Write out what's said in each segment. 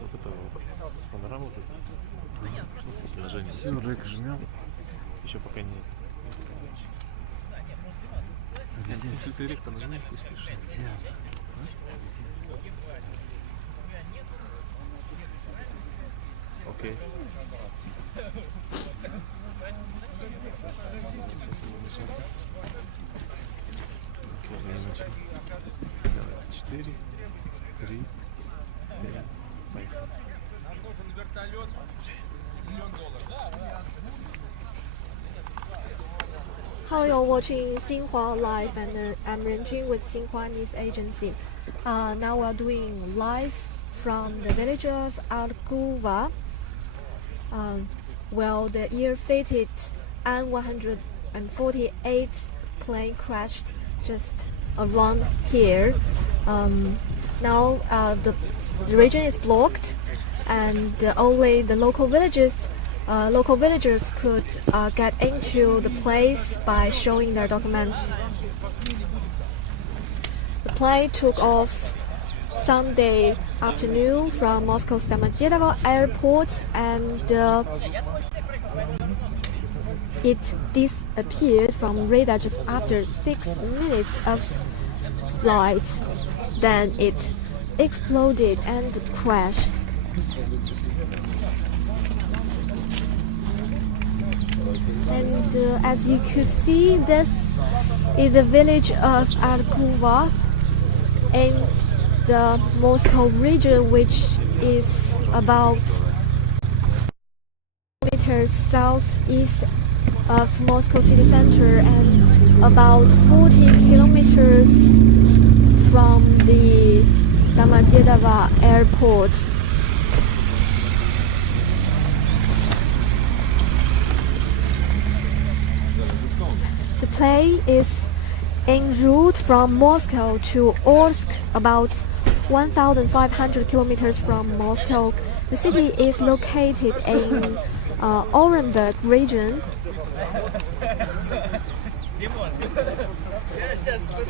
Вот это с панорамы вот это. Ну, в смысле, нажение. Все, рек жмем. Еще пока не. Если ты рек-то нажми, пусть пишет. Окей. Давай, 4, 3, 5, поехали. Hello, you're watching Xinhua Live, and I'm Renjun with Xinhua News Agency. Now we're doing live from the village of Alcuva. Well, the ill-fated An-148 plane crashed just around here. Now the region is blocked, and only the local villagers could get into the place by showing their documents. The plane took off Sunday afternoon from Moscow's Domodedovo airport, and it disappeared from radar just after 6 minutes of flight. Then it exploded and crashed. And as you could see, this is the village of Alcuva in the Moscow region, which is about meters southeast of Moscow city center and about 40 kilometers from the Domodedovo airport. The plane is en route from Moscow to Orsk, about 1,500 kilometers from Moscow. The city is located in Orenburg region.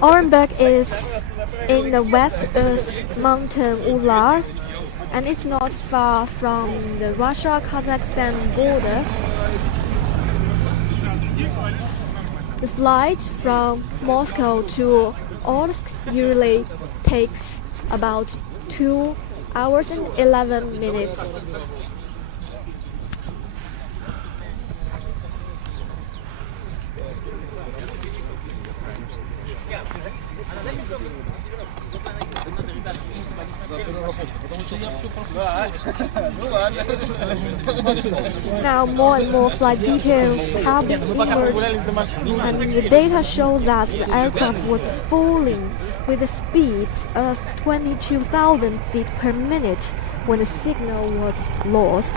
Orenburg is in the west of Mountain Ular, and it's not far from the Russia-Kazakhstan border. The flight from Moscow to Orsk usually takes about 2 hours and 11 minutes. Now more and more flight details have been emerged, and the data show that the aircraft was falling with a speed of 22,000 feet per minute when the signal was lost.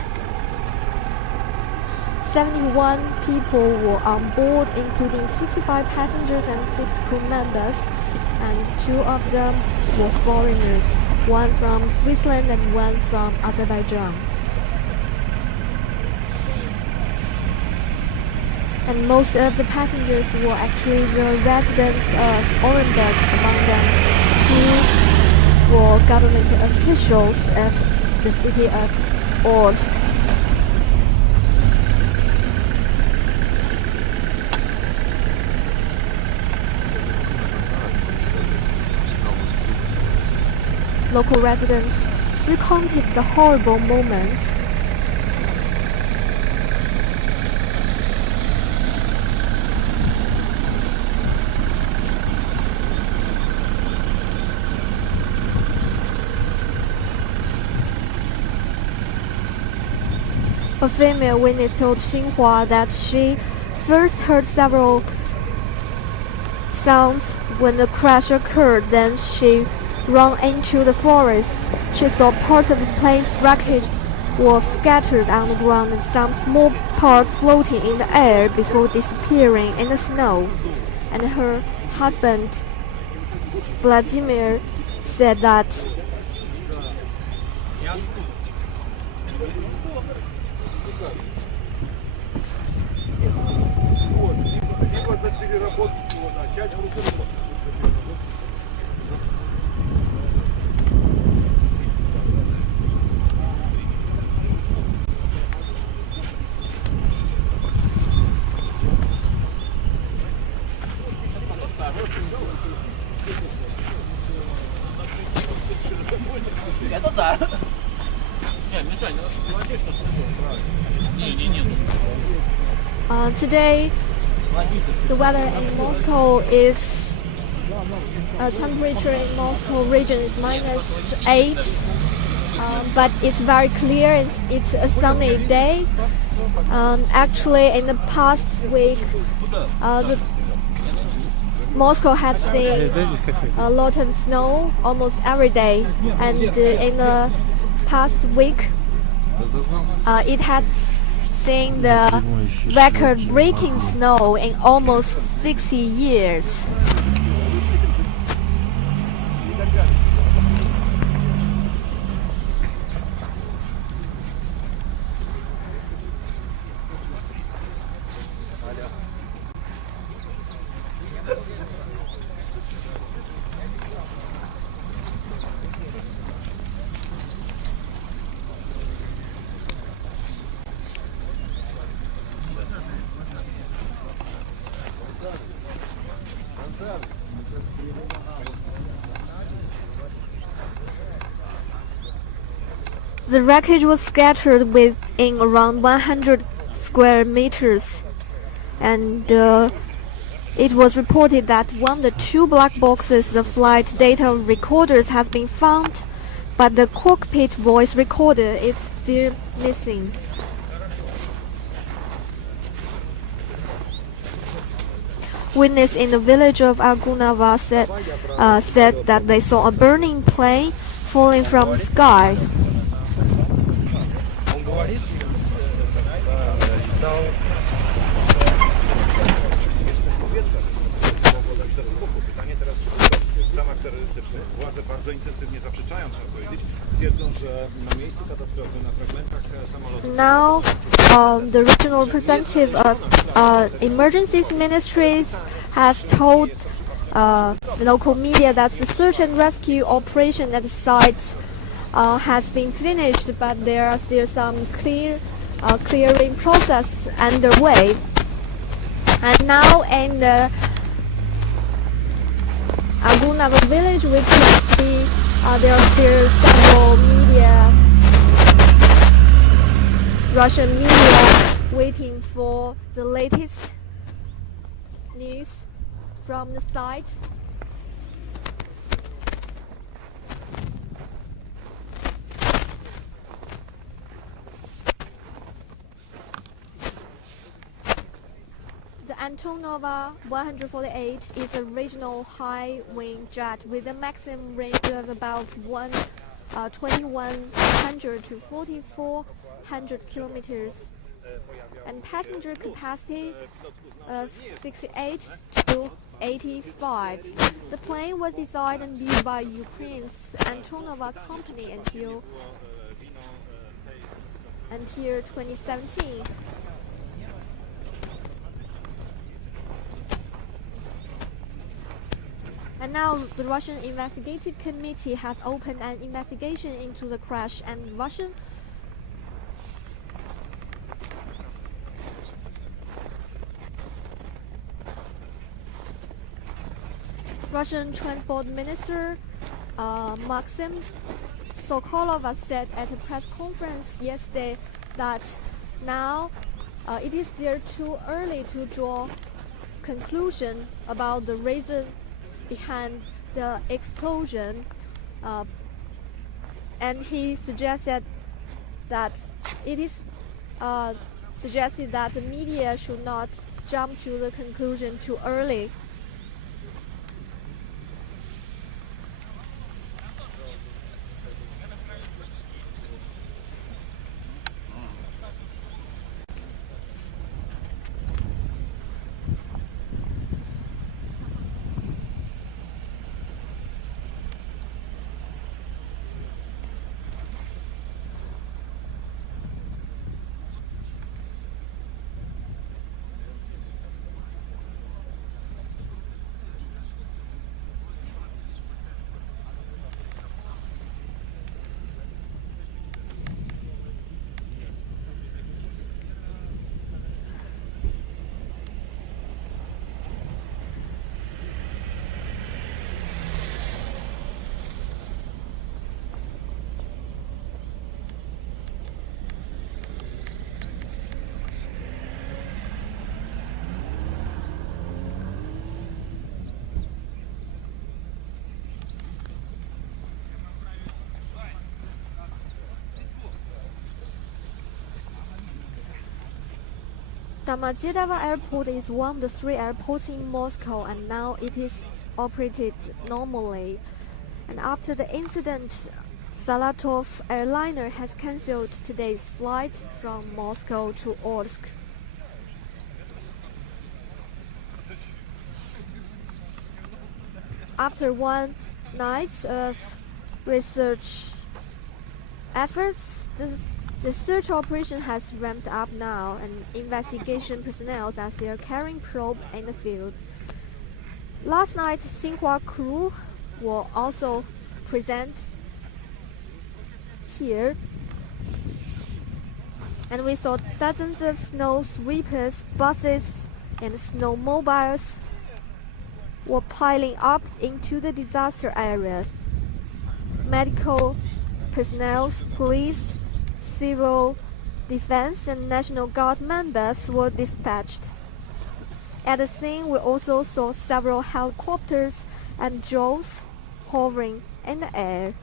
71 people were on board, including 65 passengers and 6 crew members, and 2 of them were foreigners, one from Switzerland and one from Azerbaijan. And most of the passengers were actually the residents of Orenburg. Among them, 2 were government officials of the city of Orsk. Local residents recounted the horrible moments. A female witness told Xinhua that she first heard several sounds when the crash occurred. Then she ran into the forest. She saw parts of the plane's wreckage were scattered on the ground and some small parts floating in the air before disappearing in the snow. And her husband, Vladimir, said that Today, the weather in Moscow is temperature in Moscow region is -8, but it's very clear. It's a sunny day. Actually, in the past week, Moscow has seen a lot of snow almost every day, and in the past week, it has seen the record-breaking snow in almost 60 years. The wreckage was scattered within around 100 square meters, and it was reported that one of the 2 black boxes, the flight data recorders, has been found, but the cockpit voice recorder is still missing. Witnesses in the village of Agunava said that they saw a burning plane falling from the sky. Władze bardzo intensywnie zaprzeczają, trzeba powiedzieć, twierdzą, że na miejscu katastrofy na fragmentach samolotu. Now, the regional representative of emergencies ministries has told the local media that the search and rescue operation at the site has been finished, but there are still some clearing process underway. And now in the Agunava village, we can see there are still several Russian media waiting for the latest news from the site. The Antonova 148 is a regional high-wing jet with a maximum range of about 2,100 to 4,400 kilometers and passenger capacity of 68 to 85. The plane was designed and built by Ukraine's Antonova company until 2017. And now the Russian Investigative Committee has opened an investigation into the crash, and Russian Transport Minister Maxim Sokolov said at a press conference yesterday that now it is still too early to draw conclusion about the reason behind the explosion, and he suggested that it is suggested that the media should not jump to the conclusion too early. Domodedovo Airport is one of the 3 airports in Moscow, and now it is operated normally. And after the incident, Saratov airliner has cancelled today's flight from Moscow to Orsk. After one night of research efforts, the search operation has ramped up now, and investigation personnel are still carrying probe in the field. Last night, Xinhua crew were also present here, and we saw dozens of snow sweepers, buses, and snowmobiles were piling up into the disaster area. Medical personnel, police, civil defense, and National Guard members were dispatched. At the scene, we also saw several helicopters and drones hovering in the air.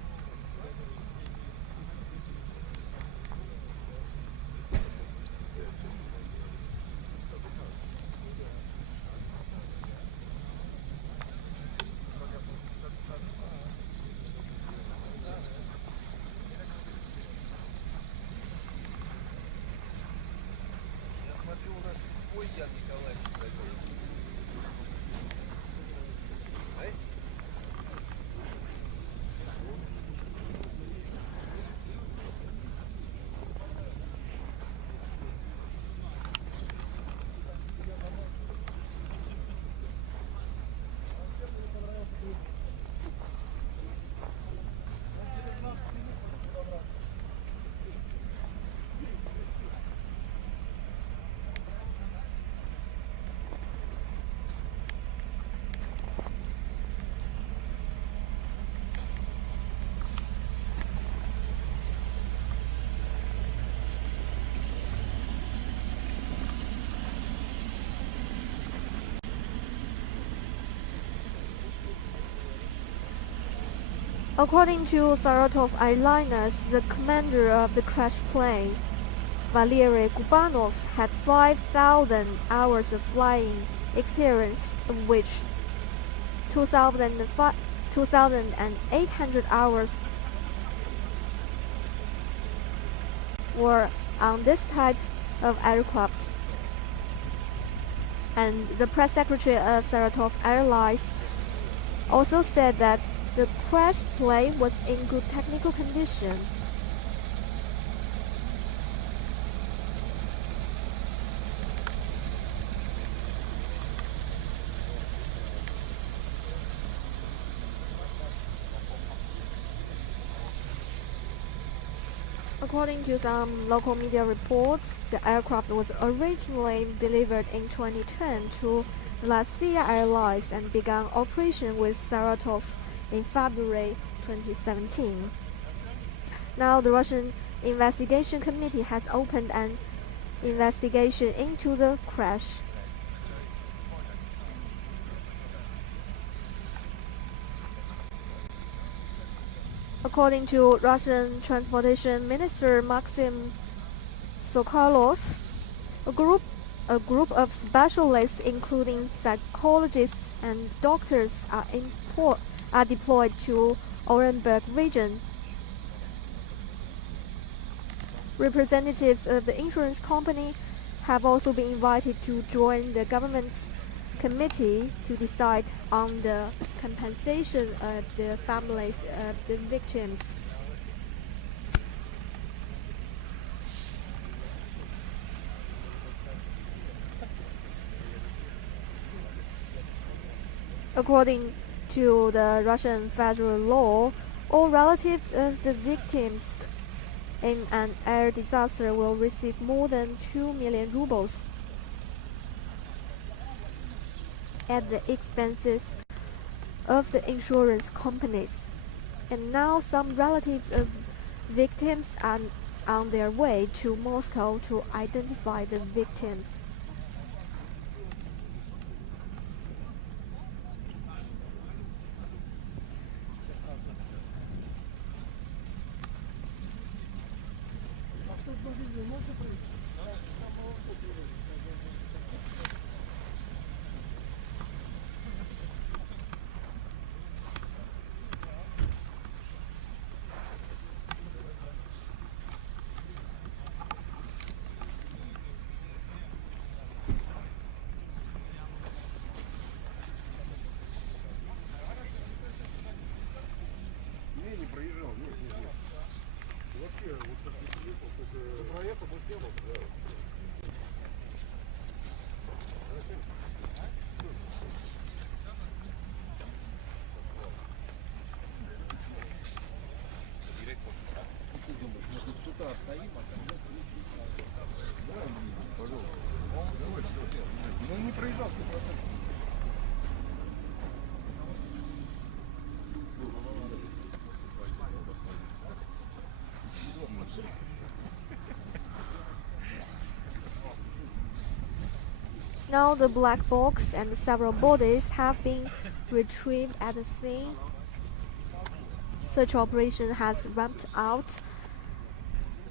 According to Saratov Airlines, the commander of the crashed plane, Valery Gubanov, had 5,000 hours of flying experience, of which 2,800 hours were on this type of aircraft. And the press secretary of Saratov Airlines also said that the crashed plane was in good technical condition. According to some local media reports, the aircraft was originally delivered in 2010 to Latvia Airlines and began operation with Saratov in February 2017. Now the Russian Investigation Committee has opened an investigation into the crash. According to Russian Transportation Minister Maxim Sokolov, a group of specialists, including psychologists and doctors, are deployed to Orenburg region. Representatives of the insurance company have also been invited to join the government committee to decide on the compensation of the families of the victims. According to the Russian federal law, all relatives of the victims in an air disaster will receive more than 2 million rubles at the expenses of the insurance companies. And now some relatives of victims are on their way to Moscow to identify the victims. Ну, не проезжал 100%. Now the black box and several bodies have been retrieved at the scene. Search operation has ramped out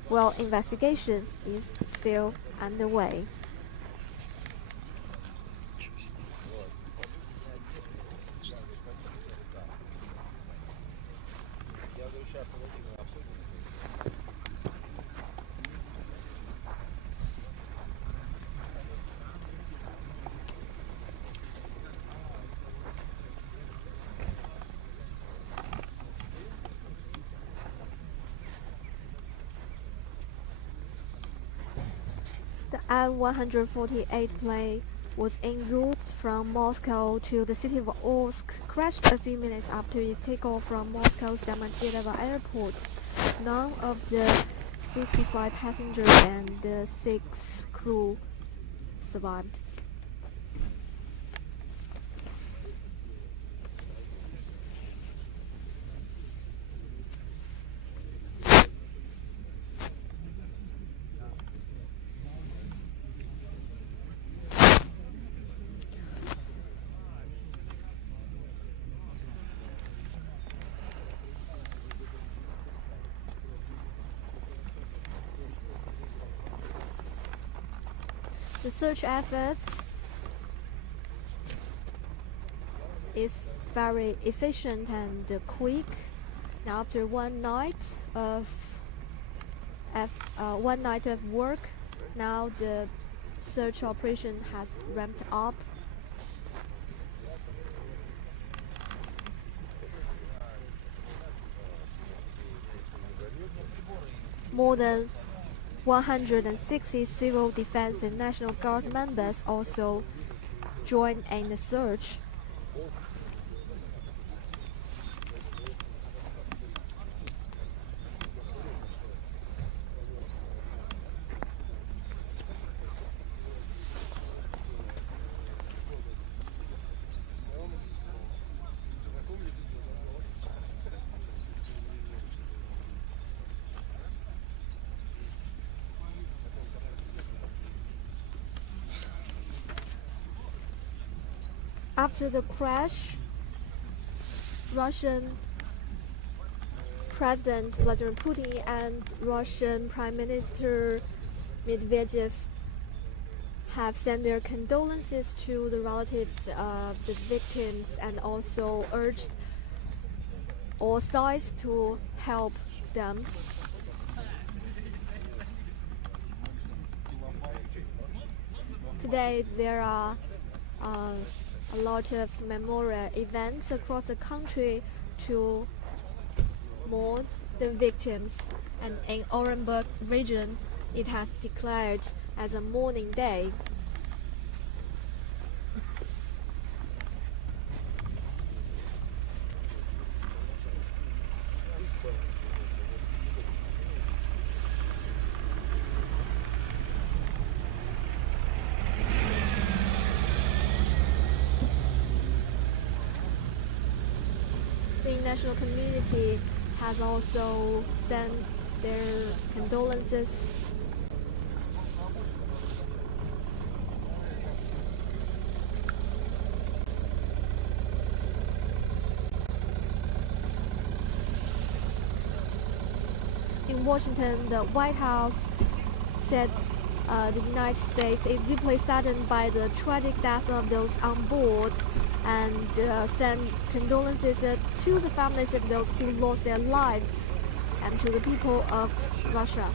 while investigation is still underway. The An-148 plane was en route from Moscow to the city of Omsk, crashed a few minutes after its takeoff from Moscow's Domodedovo airport. None of the 65 passengers and the 6 crew survived. The search efforts is very efficient and quick. Now, after one night of work, now the search operation has ramped up. More than 160 civil defense and National Guard members also joined in the search. After the crash, Russian President Vladimir Putin and Russian Prime Minister Medvedev have sent their condolences to the relatives of the victims and also urged all sides to help them. Today there are a lot of memorial events across the country to mourn the victims, and in Orenburg region it has declared as a mourning day. The international community has also sent their condolences. In Washington, the White House said the United States is deeply saddened by the tragic death of those on board and send condolences to the families of those who lost their lives and to the people of Russia.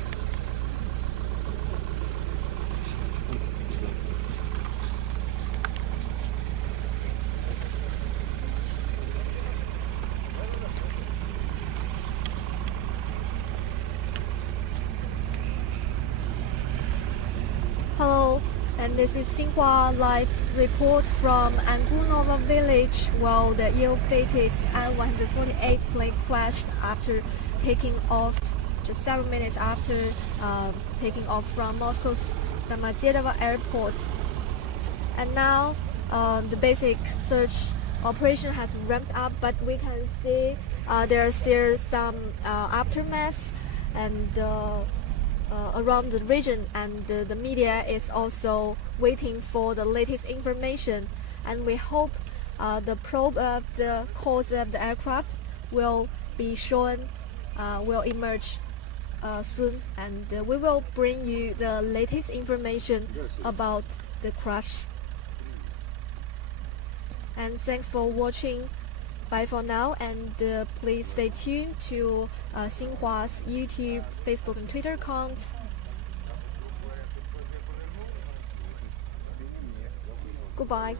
And this is Xinhua Live report from Angunova village, while the ill-fated An-148 plane crashed after taking off just several minutes after taking off from Moscow's Domodedovo airport. And now the basic search operation has ramped up, but we can see there's still some aftermath and around the region, and the media is also waiting for the latest information. And we hope the probe of the cause of the aircraft will be shown, will emerge soon, and we will bring you the latest information about the crash. And thanks for watching. Bye for now, and please stay tuned to Xinhua's YouTube, Facebook, and Twitter account. Goodbye.